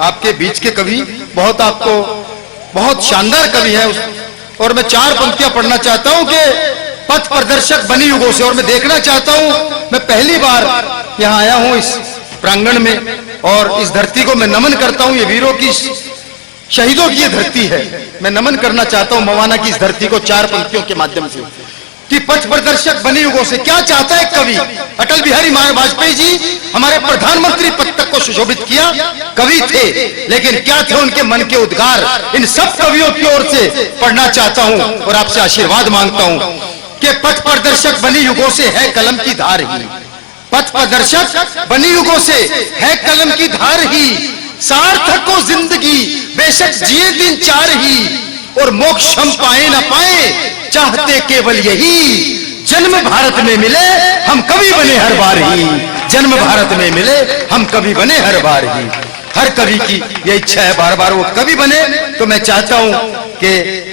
आपके बीच के कवि बहुत आपको बहुत शानदार कवि है और मैं 4 पंक्तियां पढ़ना चाहता हूं कि पथ प्रदर्शक बनी युगों से। और मैं देखना चाहता हूं, मैं पहली बार यहां आया हूं इस प्रांगण में और इस धरती को मैं नमन करता हूं। ये वीरों की, शहीदों की ये धरती है। मैं नमन करना चाहता हूं मवाना की इस धरती को 4 पंक्तियों के माध्यम से कि पथ प्रदर्शक बनी युगों से। क्या चाहता है कवि? अटल बिहारी वाजपेयी जी हमारे प्रधानमंत्री पद तक को सुशोभित किया, कवि थे, लेकिन क्या थे उनके मन के उद्गार? इन सब कवियों की ओर से पढ़ना चाहता हूं और आपसे आशीर्वाद मांगता हूं कि पथ प्रदर्शक बनी युगों से है कलम की धार ही, पथ प्रदर्शक बनी युगों से है कलम की धार ही, सार्थक हो जिंदगी बेशक जिए दिन 4 ही, और मोक्ष हम पाए ना पाए चाहते केवल यही, जन्म भारत में मिले हम कवि बने हर बार ही, जन्म भारत में मिले हम कवि बने हर बार ही। हर कवि की यह इच्छा है बार बार वो कवि बने। तो मैं चाहता हूं कि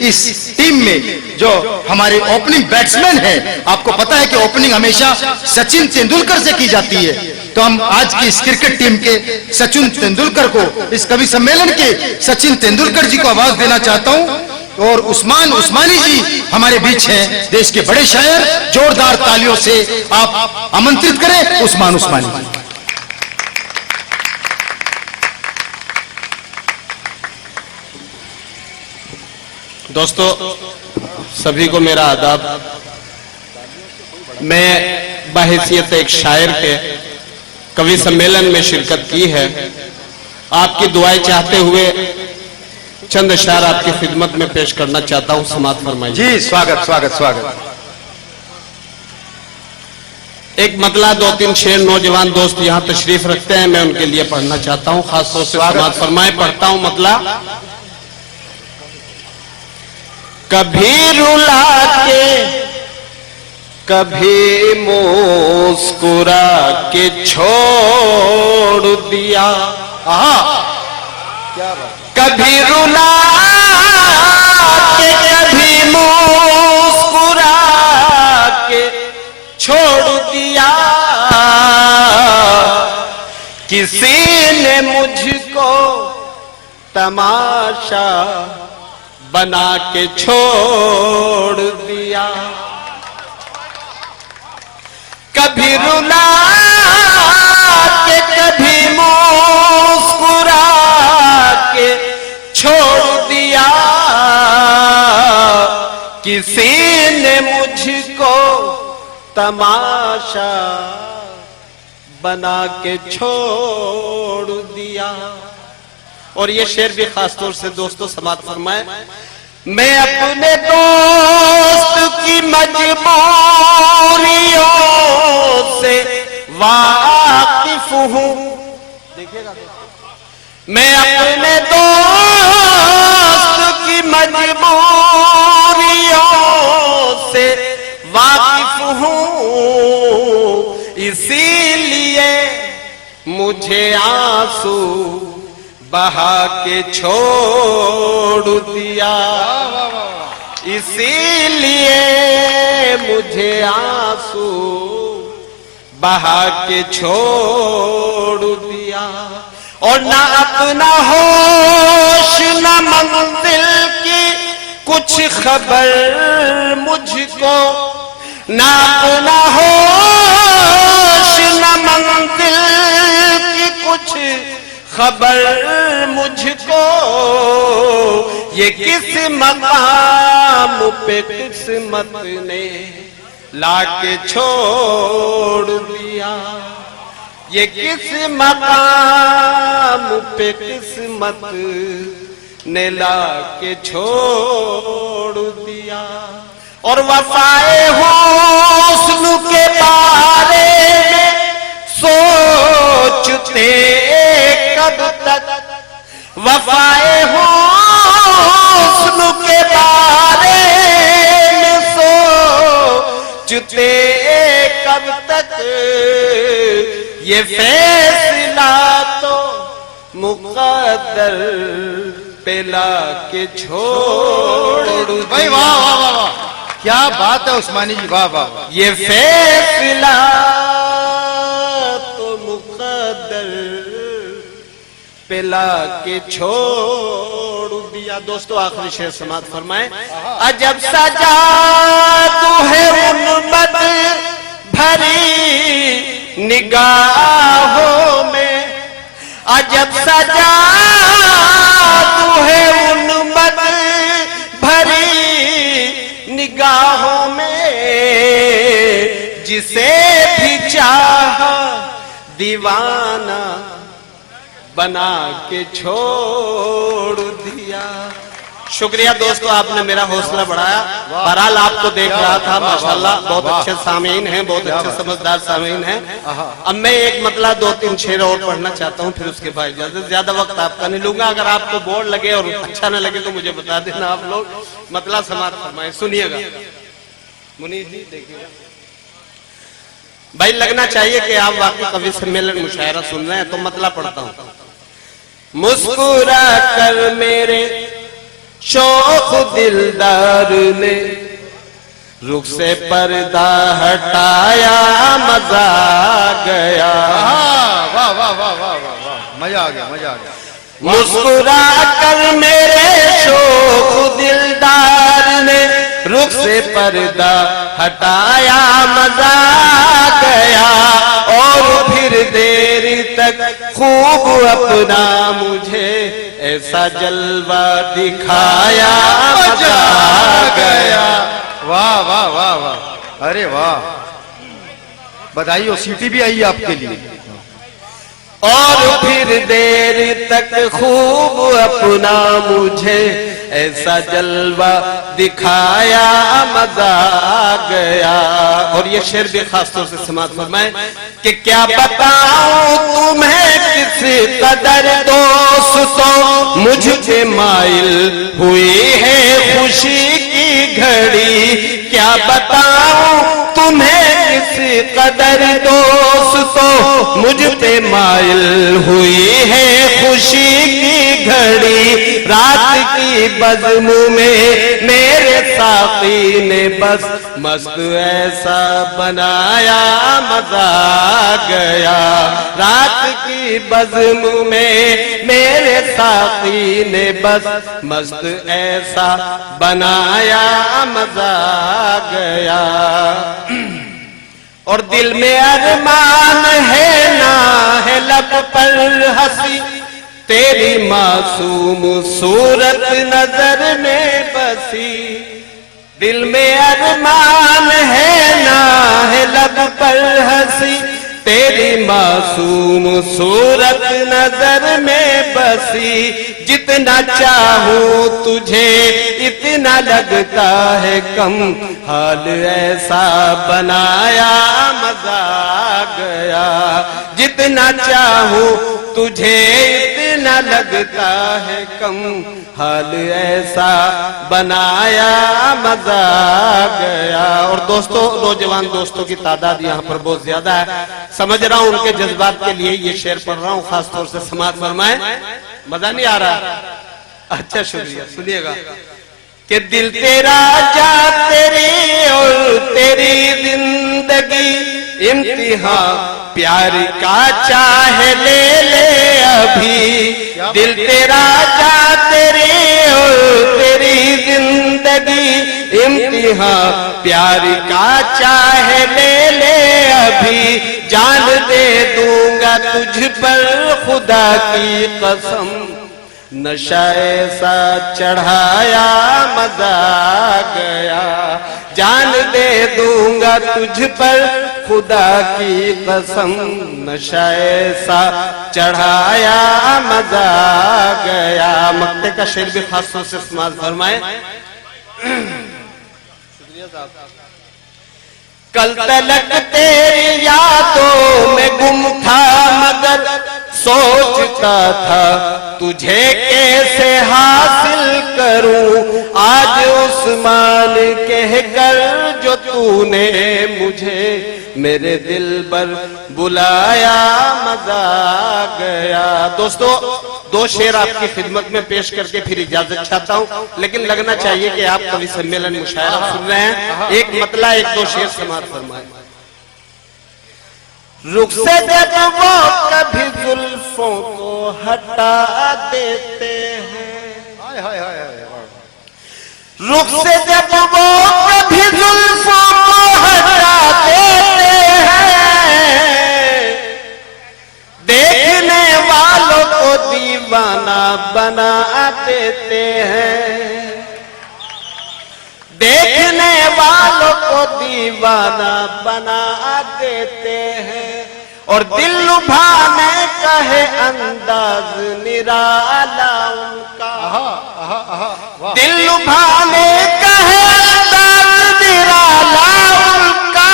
इस टीम में जो हमारे ओपनिंग बैट्समैन हैं, आपको पता है कि ओपनिंग हमेशा सचिन तेंदुलकर से की जाती है, तो हम आज की इस क्रिकेट टीम के सचिन तेंदुलकर को, इस कवि सम्मेलन के सचिन तेंदुलकर जी को आवाज देना चाहता हूं। और उस्मान उस्मानी जी हमारे बीच हैं, देश के बड़े शायर। जोरदार तालियों से आप आमंत्रित करें उस्मान उस्मानी जी। दोस्तों सभी को मेरा आदाब। मैं बाहिसियत एक शायर के कवि सम्मेलन में शिरकत की है। आपकी दुआएं चाहते हुए चंद अशआर आपकी खिदमत में पेश करना चाहता हूं, समाअत फरमाइए। जी स्वागत स्वागत स्वागत। एक मतला 2-3 शेर नौजवान दोस्त यहां तशरीफ रखते हैं, मैं उनके लिए पढ़ना चाहता हूं, खासतौर से समाअत फरमाए। पढ़ता हूं मतला। कभी रुला के कभी मुस्कुरा के छोड़ दिया, क्या बात। कभी रुला के कभी मुस्कुरा के छोड़ दिया, किसी ने मुझको तमाशा बना के छोड़ दिया। कभी रुला के कभी मुस्कुरा के छोड़ दिया, किसी ने मुझको तमाशा बना के छोड़ दिया। और ये शेर भी खासतौर से दोस्तों समाअत फरमाए। मैं अपने दोस्त की मजबूरियों से वाकिफ हूं, देखिएगा, मैं अपने दोस्त की मजबूरियों से वाकिफ हूं, इसीलिए मुझे आंसू बहा के छोड़ दिया, इसीलिए मुझे आंसू बहा के छोड़ दिया। और ना अपना होश ना मंजिल की कुछ खबर मुझको, ना अपना होश ना मंजिल की कुछ खबर मुझको, ये किस मकाम पे किस्मत ने लाके छोड़ दिया, ये किस मकाम पे किस्मत ने लाके छोड़ दिया। और वफाए हुस्न के बारे में सोचते कब तक, वफाए हुस्न के बारे में सोचते कब तक, ये फैसला तो मुक़द्दर पे लाके छोड़। भाई वाह वाह वाह वाह, क्या बात है उस्मानी जी, वाह वाह। ये फैसला तो मुक़द्दर पिला के छोड़ दिया। दोस्तों आखिरी शेर समाप्त फरमाए। अजब सजा तू है उन्मत भरी निगाहों में, अजब सजा तू है उन्मत भरी निगाहों में, जिसे भी चाहा दीवाना बना के छोड़ दिया। शुक्रिया दोस्तों, आपने मेरा हौसला बढ़ाया। बहरहाल आपको देख रहा था, माशाल्लाह बहुत अच्छे सामीन हैं, बहुत अच्छे समझदार सामीन हैं। अब मैं एक मतलब 2-3 शेर और पढ़ना चाहता हूँ, फिर उसके बाद ज्यादा वक्त आपका नहीं लूंगा। अगर आपको बोर लगे और अच्छा न लगे तो मुझे बता देना। आप लोग मतलब समाप्त फरमाए, सुनिएगा। मुनीर जी देखिएगा भाई, लगना चाहिए कि आप वाकई कवि सम्मेलन मुशायरा सुन रहे हैं। तो मतलब पढ़ता हूँ। मुस्कुरा कर मेरे शौक दिलदार ने रुख से पर्दा हटाया, मजा गया। वाह वाह वाह वाह वाह वाह, मजा आ गया, मजा आ गया। मुस्कुरा कर मेरे शौक दिलदार ने रुख से पर्दा हटाया, मजा गया। और फिर देर तक खूब अपना मुझे ऐसा जलवा दिखाया, मजा गया। वाह वाह वाह वाह, अरे वाह, बधाई हो, सीटी भी आई आपके लिए। और फिर देर तक खूब अपना मुझे ऐसा जलवा दिखाया, मजा गया। और ये शेर भी खास तौर से समाप्त फरमाए कि क्या बताऊं तुम्हें किस कदर दोस्तों मुझे माइल हुई है खुशी की घड़ी। क्या बताऊं तुम्हें किस कदर दोस्तों मुझ पे माइल हुई है खुशी की घड़ी। रात की बज़्म में मेरे साक़ी ने बस मस्त ऐसा बनाया, मजा गया। रात की बज़्म में मेरे साक़ी ने बस मस्त ऐसा बनाया, मजा गया। और दिल में अरमान है ना है लब पर हंसी, तेरी मासूम सूरत नजर में बसी। दिल में अरमान है ना है लब पर हंसी, तेरी मासूम सूरत नजर में बसी। जितना चाहूं तुझे इतना लगता है कम, हाल ऐसा बनाया, मजा गया। जितना चाहूं तुझे इतना लगता है कम, हाल ऐसा बनाया, मजा गया। और दोस्तों, नौजवान दोस्तों की तादाद यहाँ पर बहुत ज्यादा है, समझ रहा हूँ उनके जज्बात के लिए ये शेर पढ़ रहा हूँ, खास तौर से समाज फरमाए। मजा नहीं आ रहा? अच्छा शुक्रिया, सुनिएगा कि दिल तेरा जा तेरी और तेरी जिंदगी इम्तिहान प्यार का चाहे ले ले अभी। दिल तेरा जा तेरी और तेरी जिंदगी इम्तिहान प्यार का चाहे ले ले अभी। जान दे दूंगा तुझ पर खुदा की कसम, नशा ऐसा चढ़ाया, मजा गया। जान दे दूंगा तुझ पर खुदा की कसम, नशा ऐसा चढ़ाया, मजा गया। मक्ते का शेर भी खास तौर से इस्तेमाल फरमाए। कल तलक तेरी यादों में गुम था मगर सोचता था तुझे कैसे हासिल करूं। आज उस्मान कहकर जो तूने मुझे मेरे दिल पर बुलाया, मजा गया। दोस्तों, 2 शेर आपकी खिदमत में पेश करके फिर इजाजत चाहता हूं, लेकिन लगना चाहिए कि आप कवि सम्मेलन मुशायरा सुन रहे हैं। एक मतला 1-2 शेर समाप्त फरमाए। रुख से जब वो कभी जुल्फों को हटा देते हैं, हाय हाय हाय हाय। रुख से जब वो कभी जुल्फों को हटा देते हैं, देखने वालों को दीवाना बना देते हैं, देखने वालों को दीवाना बना देते हैं। और दिल लुभाने का है अंदाज निराला उनका, दिल लुभाने का है अंदाज निराला उनका।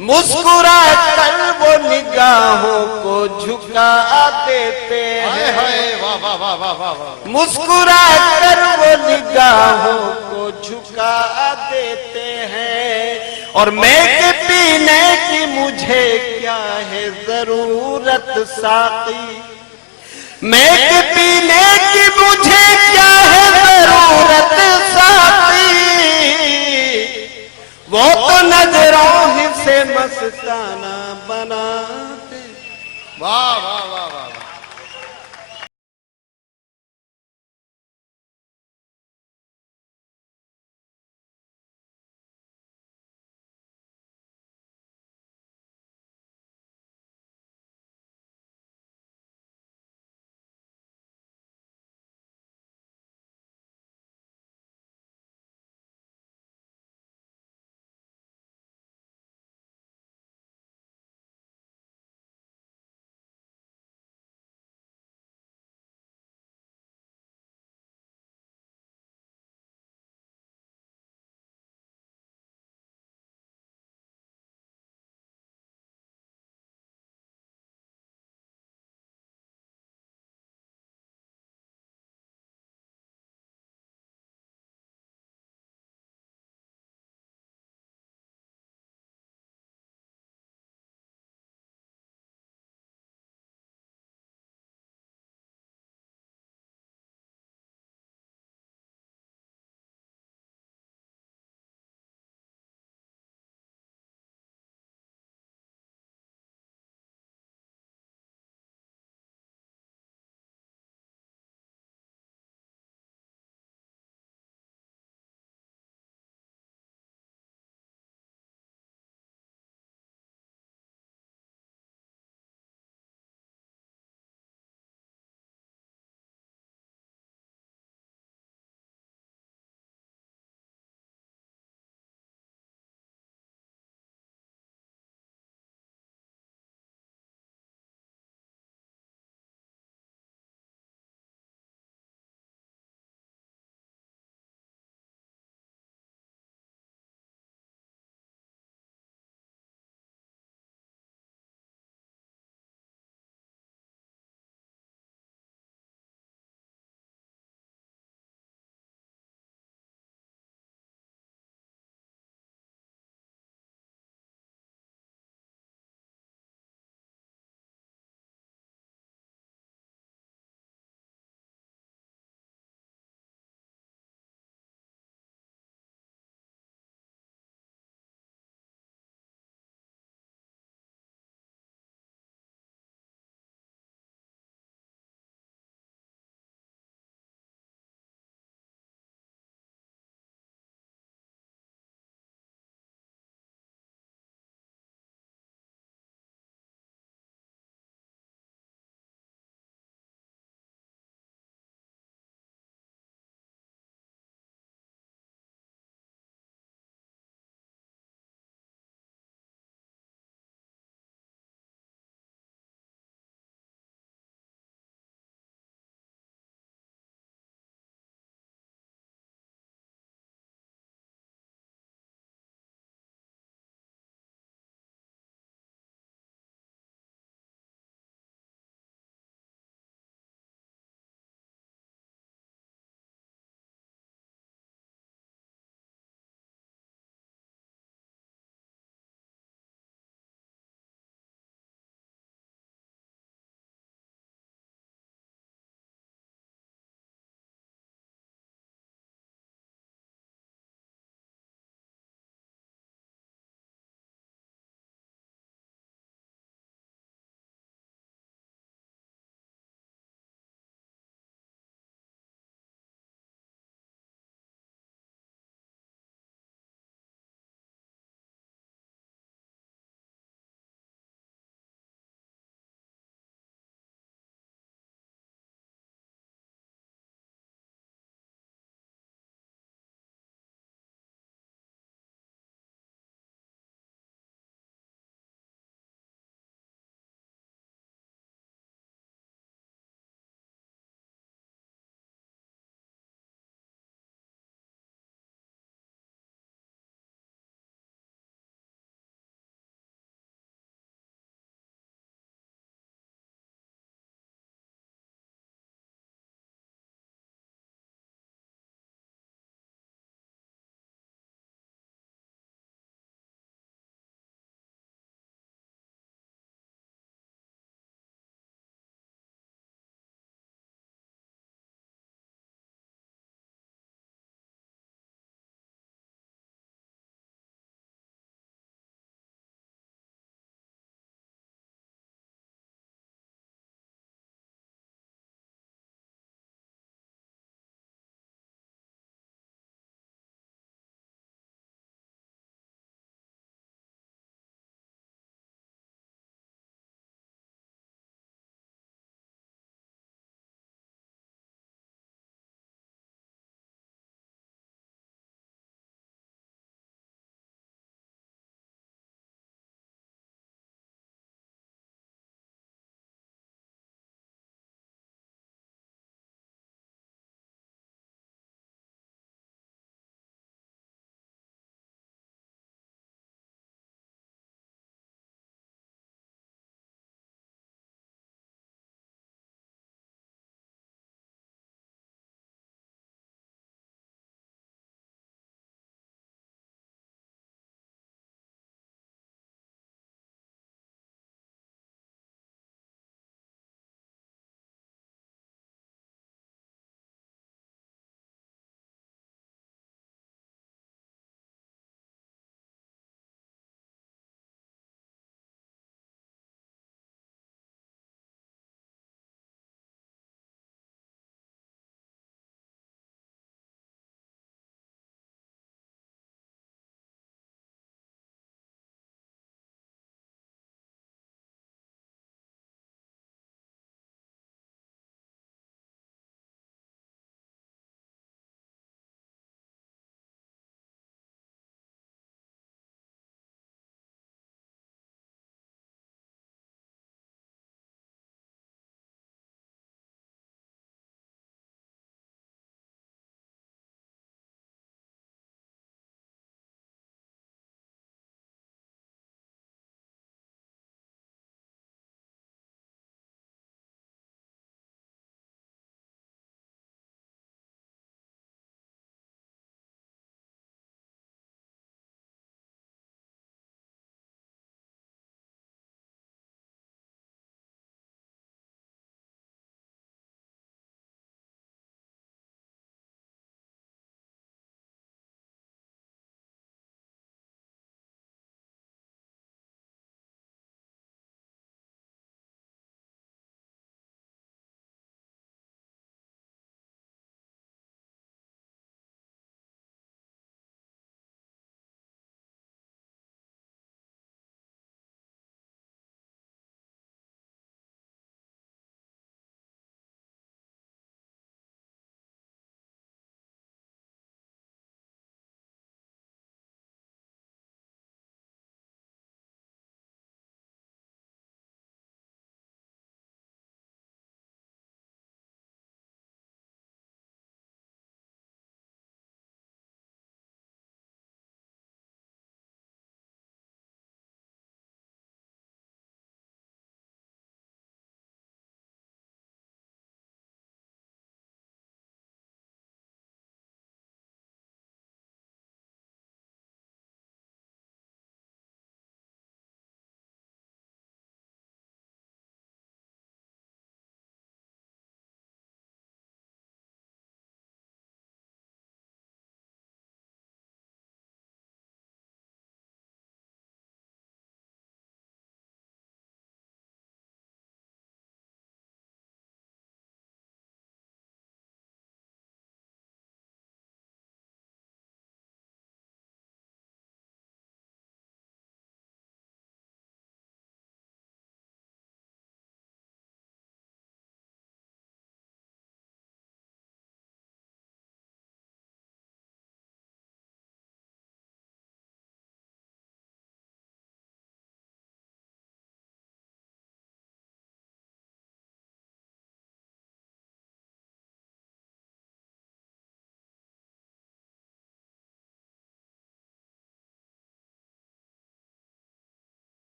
मुस्कुरा कर वो निगाहों को झुका देते हैं, मुस्कुरा कर वो निगाहों को झुका देते हैं। और मैं के पीने की मुझे क्या है जरूरत साकी, मैं के पीने की मुझे क्या है जरूरत साकी। वो तो नजरों ही से मस्ताना बना